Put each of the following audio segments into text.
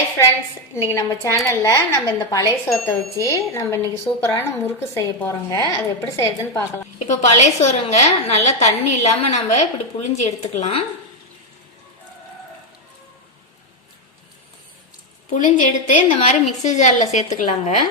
Hi friends, இன்னைக்கு நம்ம சேனலில் நம்ம இந்த பழைய சோத்தை வச்சு நம்ம இன்னைக்கு சூப்பரான முறுக்கு செய்ய போகிறோங்க. அது எப்படி செய்யறதுன்னு பார்க்கலாம். இப்போ பழைய சோறுங்க நல்லா தண்ணி இல்லாமல் நம்ம இப்படி புழிஞ்சு எடுத்துக்கலாம். புழிஞ்சு எடுத்து இந்த மாதிரி மிக்ஸி ஜாரில் சேர்த்துக்கலாங்க.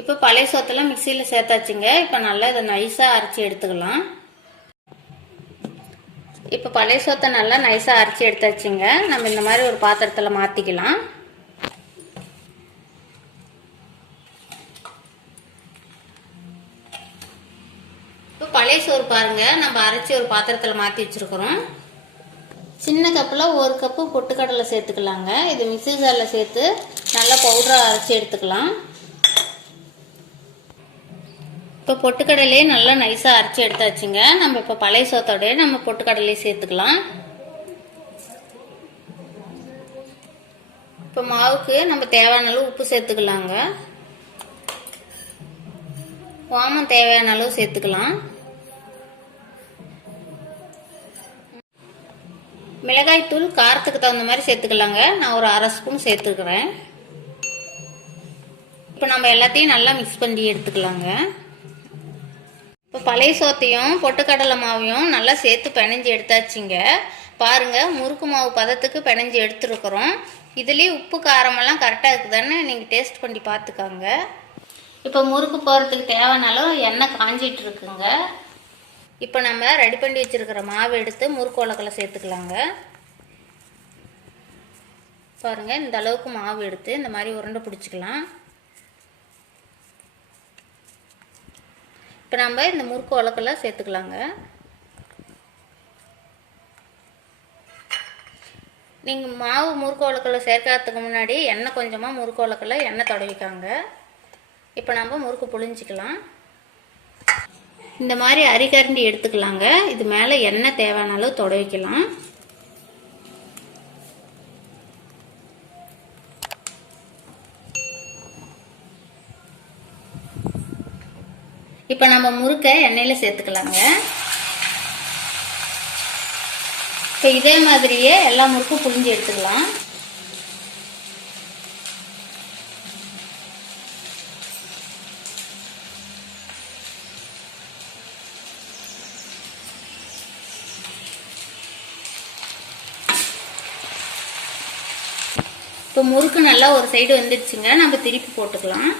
இப்போ பழைய சோத்தெல்லாம் மிக்சியில் சேர்த்தாச்சுங்க. இப்போ நல்லா இதை நைஸாக அரைச்சி எடுத்துக்கலாம். இப்போ பழைய சோத்தை நல்லா நைஸாக அரைச்சி எடுத்தாச்சுங்க. நம்ம இந்த மாதிரி ஒரு பாத்திரத்தில் மாற்றிக்கலாம். இப்போ பழைய சோறு பாருங்க, நம்ம அரைச்சி ஒரு பாத்திரத்தில் மாற்றி வச்சுருக்குறோம். சின்ன கப்பில் ஒரு கப்பு பொட்டுக்கடலை சேர்த்துக்கலாங்க. இது மிக்ஸி ஜாரில் சேர்த்து நல்லா பவுடராக அரைச்சி எடுத்துக்கலாம். இப்போ பொட்டுக்கடலையே நல்லா நைஸாக அரைச்சி எடுத்தாச்சுங்க. நம்ம இப்போ பழைய சோத்தோடைய நம்ம பொட்டுக்கடலையே சேர்த்துக்கலாம். இப்போ மாவுக்கு நம்ம தேவையான அளவு உப்பு சேர்த்துக்கலாங்க. ஓமம் தேவையான அளவு சேர்த்துக்கலாம். மிளகாய் தூள் காரத்துக்கு தகுந்த மாதிரி சேர்த்துக்கலாங்க. நான் ஒரு அரை ஸ்பூன் சேர்த்துக்கிறேன். இப்போ நம்ம எல்லாத்தையும் நல்லா மிக்ஸ் பண்ணி எடுத்துக்கலாங்க. இப்போ பழைய சோத்தையும் பொட்டுக்கடலை மாவையும் நல்லா சேர்த்து பிணைஞ்சு எடுத்தாச்சுங்க. பாருங்க, முறுக்கு மாவு பதத்துக்கு பிணைஞ்சு எடுத்துருக்குறோம். இதுலேயே உப்பு காரமெல்லாம் கரெக்டாக இருக்குதான்னு நீங்கள் டேஸ்ட் பண்ணி பார்த்துக்கோங்க. இப்போ முறுக்கு போகிறதுக்கு தேவையான அளவு எண்ணெய் காஞ்சிட்டு இருக்குங்க. இப்போ நம்ம ரெடி பண்ணி வச்சுருக்கிற மாவு எடுத்து முறுக்கு உலக்கில் சேர்த்துக்கலாங்க. பாருங்கள், இந்த அளவுக்கு மாவு எடுத்து இந்த மாதிரி உருண்டை பிடிச்சிக்கலாம். இப்போ நம்ம இந்த முறுக்கு உலக்கில் சேர்த்துக்கலாங்க. நீங்கள் மாவு முறுக்கு உலக்கில் சேர்க்கறதுக்கு முன்னாடி எண்ணெய் கொஞ்சமாக முறுக்கு உலக்கில் எண்ணெய் தடவிக்காங்க. இப்போ நம்ம முறுக்கு புழிஞ்சிக்கலாம். இந்த மாதிரி அரிகரண்டி எடுத்துக்கலாங்க. இது மேலே எண்ணெய் தேவையான அளவு தடவிக்கலாம். இப்போ நம்ம முறுக்கை எண்ணெயில் சேர்த்துக்கலாங்க. இப்போ இதே மாதிரியே எல்லா முறுக்கும் புழிஞ்சு எடுத்துக்கலாம். இப்போ முறுக்கு நல்லா ஒரு சைடு வந்துடுச்சுங்க. நம்ம திருப்பி போட்டுக்கலாம்.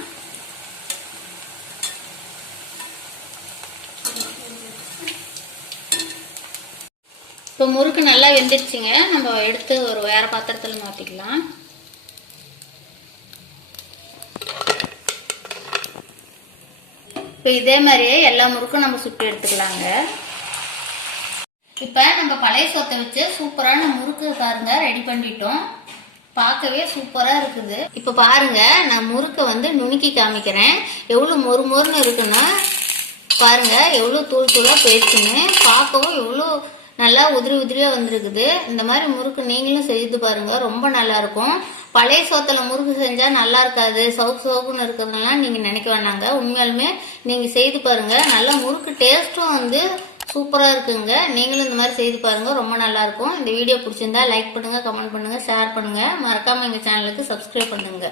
இப்போ முறுக்கு நல்லா வெந்துடுச்சுங்க. நம்ம எடுத்து ஒரு வேறு பாத்திரத்தில் மாற்றிக்கலாம். இப்போ இதே மாதிரியே எல்லா முறுக்கும் நம்ம சுட்டு எடுத்துக்கலாங்க. இப்போ நம்ம பழைய சோத்தை வச்சு சூப்பரான முறுக்கு பாருங்க ரெடி பண்ணிட்டோம். பார்க்கவே சூப்பராக இருக்குது. இப்போ பாருங்க, நான் முறுக்கை நுணுக்கி காமிக்கிறேன். எவ்வளோ மொறு மொறுன்னு இருக்குன்னா பாருங்க, எவ்வளோ தூள் தூளாக போயிடுச்சுன்னு. பார்க்கவும் எவ்வளோ நல்லா உதிரி உதிரியாக வந்துருக்குது. இந்த மாதிரி முறுக்கு நீங்களும் செய்து பாருங்க, ரொம்ப நல்லா இருக்கும். பழைய சோத்தில் முறுக்கு செஞ்சால் நல்லா இருக்காது, சவுக்கு சவுக்குன்னு இருக்கிறதுலாம் நீங்கள் நினைக்க வேணாங்க. உண்மையாலுமே நீங்கள் செய்து பாருங்க, நல்லா முறுக்கு டேஸ்ட்டும் சூப்பராக இருக்குங்க. நீங்களும் இந்த மாதிரி செய்து பாருங்க, ரொம்ப நல்லா இருக்கும். இந்த வீடியோ பிடிச்சிருந்தா லைக் பண்ணுங்க, கமெண்ட் பண்ணுங்க, ஷேர் பண்ணுங்க. மறக்காம எங்கள் சேனலுக்கு சப்ஸ்கிரைப் பண்ணுங்க.